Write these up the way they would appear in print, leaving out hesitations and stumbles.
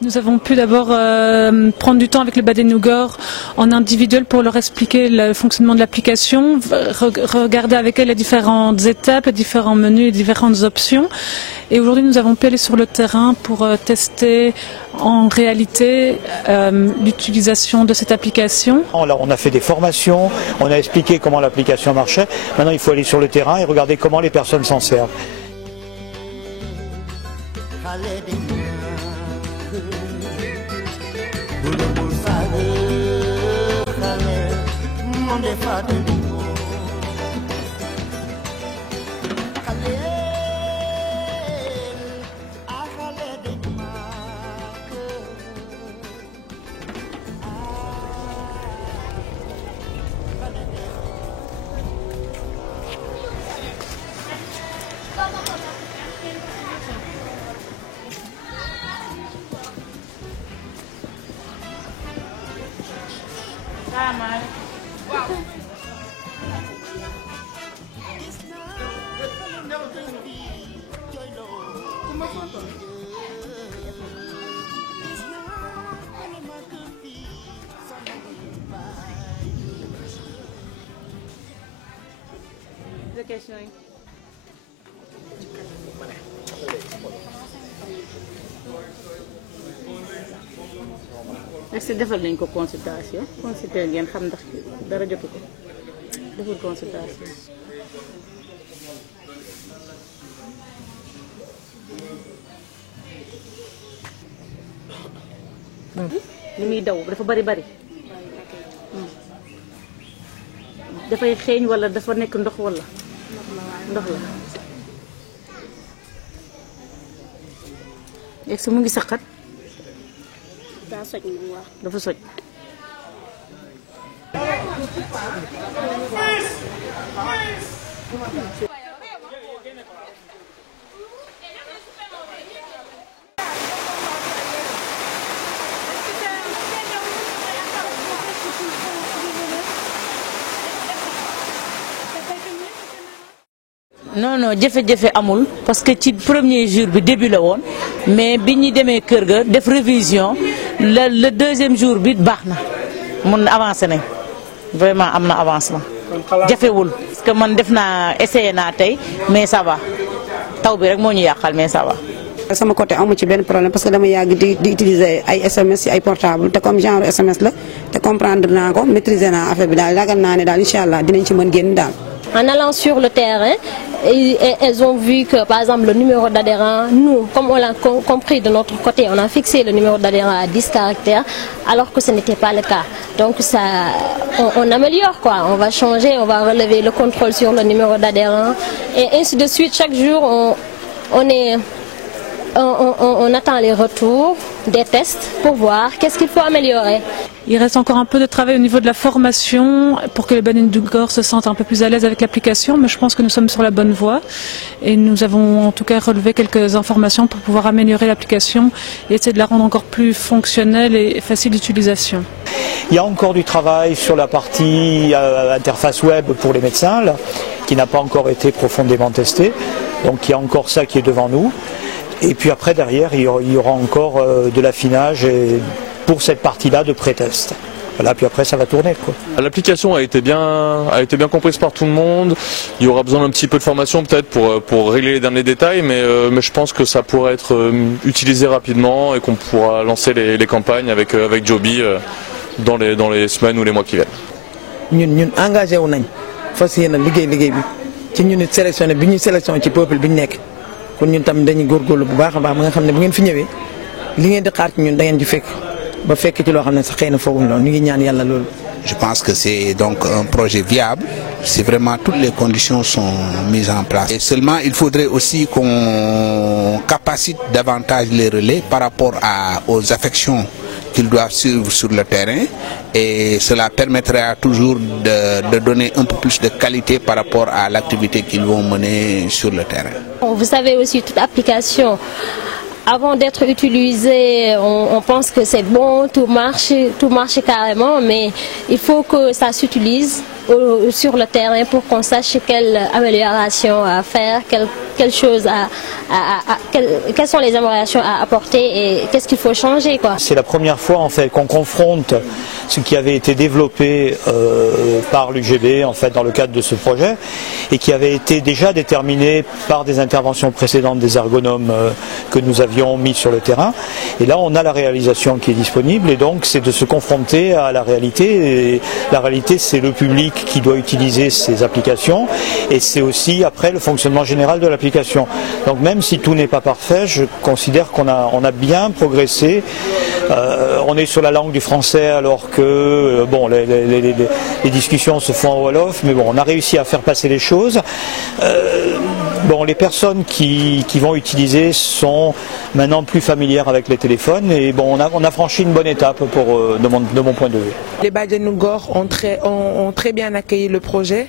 Nous avons pu d'abord prendre du temps avec le Baden-Württemberg en individuel pour leur expliquer le fonctionnement de l'application, regarder avec eux les différentes étapes, les différents menus, les différentes options. Et aujourd'hui, nous avons pu aller sur le terrain pour tester en réalité l'utilisation de cette application. On a fait des formations, on a expliqué comment l'application marchait. Maintenant, il faut aller sur le terrain et regarder comment les personnes s'en servent. est-ce que defal nañ ko consultation consulter ngeen xam ndax dara jotu ko defal consultation. li muy daw dafa bari dafay xeeñ wala dafa nekk ndox wala ndox la. est-ce que mu ngi saxat. daa soj mu wax dafa soj. non non jafe-jafe amul parce que ci premier jour bi début la woon mais bi ñu demee kër ga def révision le deuxième jour bi baax na mun na avancé nañ vraiment am na avancement jafewul parce que man def naa essayé naa tey mais ça va taw bi rek moo ñu yàqal mais ça va. sama côté amu ci benn problème parce que dama yàgg di utiliser ay SMS ci ay portable te comme genre SMS la te comprendre naa ko maîtriser naa affaire bi daal ragal naa ne daal incha allah dinañ ci mën génn daal. En allant sur le terrain, elles ont vu que, par exemple, le numéro d'adhérent, nous, comme on l'a compris de notre côté, on a fixé le numéro d'adhérent à 10 caractères, alors que ce n'était pas le cas. Donc, ça, on améliore, quoi. On va changer, on va relever le contrôle sur le numéro d'adhérent, et ainsi de suite. Chaque jour, on attend les retours des tests pour voir qu'est-ce qu'il faut améliorer. Il reste encore un peu de travail au niveau de la formation pour que les Baden-Württemberg se sentent un peu plus à l'aise avec l'application, mais je pense que nous sommes sur la bonne voie et nous avons en tout cas relevé quelques informations pour pouvoir améliorer l'application et essayer de la rendre encore plus fonctionnelle et facile d'utilisation. Il y a encore du travail sur la partie interface web pour les médecins, là, qui n'a pas encore été profondément testée, donc il y a encore ça qui est devant nous. Et puis après, derrière, il y aura encore de l'affinage pour cette partie-là de pré-test. Voilà, puis après, ça va tourner, quoi. L'application a été bien comprise par tout le monde. Il y aura besoin d'un petit peu de formation peut-être pour régler les derniers détails, mais je pense que ça pourrait être utilisé rapidement et qu'on pourra lancer les campagnes avec Joby dans les semaines ou les mois qui viennent. ñun engagé wu nañ fas yéene liggéey bi ci ñun it sélectionné bi ñuy sélectionné ci peuple bi ñu nekk kon ñun tam dañuy góorgóorlu bu baax a baax ba nga xam ne bu ngeen fi ñëwee li ngeen di xaar ci ñun da ngeen di fekk ba fekk ci loo xam ne sax xëy na fooguñ loolu ñu ngi ñaan yàlla loolu. Je pense que c'est donc un projet viable si vraiment toutes les conditions sont mises en place. Et seulement il faudrait aussi qu'on capacite capacite davantage les relais par rapport aux affections qu'ils doivent suivre sur le terrain, et cela permettra toujours de donner un peu plus de qualité par rapport à l'activité qu'ils vont mener sur le terrain. Vous savez aussi, toute application, avant d'être utilisée, on pense que c'est bon, tout marche carrément, mais il faut que ça s'utilise sur le terrain pour qu'on sache quelle amélioration à faire, quelles sont les améliorations à apporter et qu'est-ce qu'il faut changer, quoi. C'est la première fois en fait qu'on confronte ce qui avait été développé par l'UGB en fait dans le cadre de ce projet et qui avait été déjà déterminé par des interventions précédentes des ergonomes que nous avions mis sur le terrain. Et là on a la réalisation qui est disponible et donc c'est de se confronter à la réalité. Et la réalité c'est le public qui doit utiliser ces applications et c'est aussi après le fonctionnement général de l'application. Donc même si tout n'est pas parfait, je considère qu'on a bien progressé. On est sur la langue du français alors que bon, les discussions se font en Wolof, mais bon, on a réussi à faire passer les choses. Bon, les personnes qui vont utiliser sont maintenant plus familières avec les téléphones et bon, on a franchi une bonne étape de mon point de vue. Les Badianou Gor ont très bien accueilli le projet,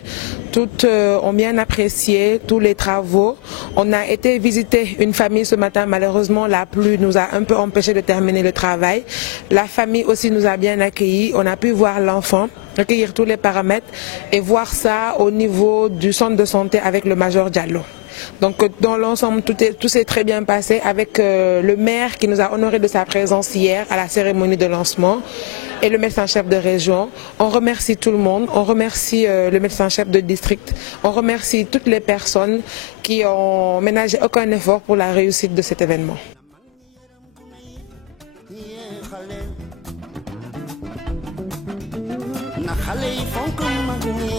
toutes ont bien apprécié tous les travaux. On a été visiter une famille ce matin, malheureusement la pluie nous a un peu empêché de terminer le travail. La famille aussi nous a bien accueillis, on a pu voir l'enfant, recueillir tous les paramètres et voir ça au niveau du centre de santé avec le major Diallo. Donc dans l'ensemble tout s'est très bien passé avec le maire qui nous a honoré de sa présence hier à la cérémonie de lancement et le médecin-chef de région. On remercie tout le monde, on remercie le médecin-chef de district, on remercie toutes les personnes qui ont ménagé aucun effort pour la réussite de cet événement. na xale yi fonk mag ñi